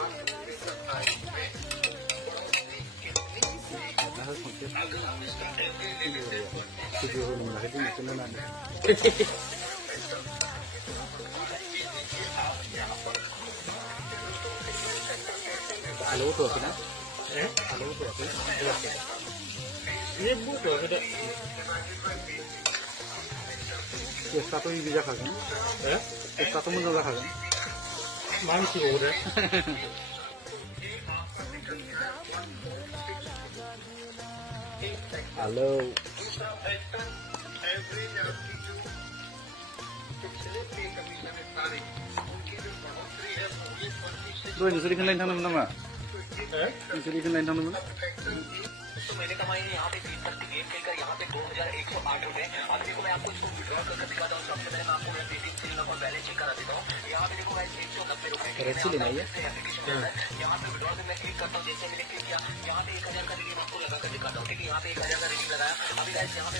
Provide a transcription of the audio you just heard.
Alo tuh kan? Alo tuh kan? Ini butuh ada. Satu ini bisa kan? Satu mungkin bisa kan? Mana sih udah? Halo. Bro, दूसरी line था ना मैं दूसरी line था ना तो मैंने कमाई यहाँ पे 30 गेम खेलकर यहाँ पे 2108 रुपए। अब देखो मैं आपको इसको विड्रॉ करके दिखाता हूँ। सबसे पहले मैं आपको मेरा पेटीएम से नंबर बैलेंस चेक करा देता हूँ। यहाँ पे देखो गाइस 190 रुपए यहाँ पे विड्रॉ में मैं क्लिक करता हूँ। जैसे मैंने क्लिक किया यहाँ पे 1000 का रिडीम आपको लगा कर दिखाता हूँ। ठीक है, यहाँ पे 1000 का रिडीम लगाया। अभी गाइस यहाँ पे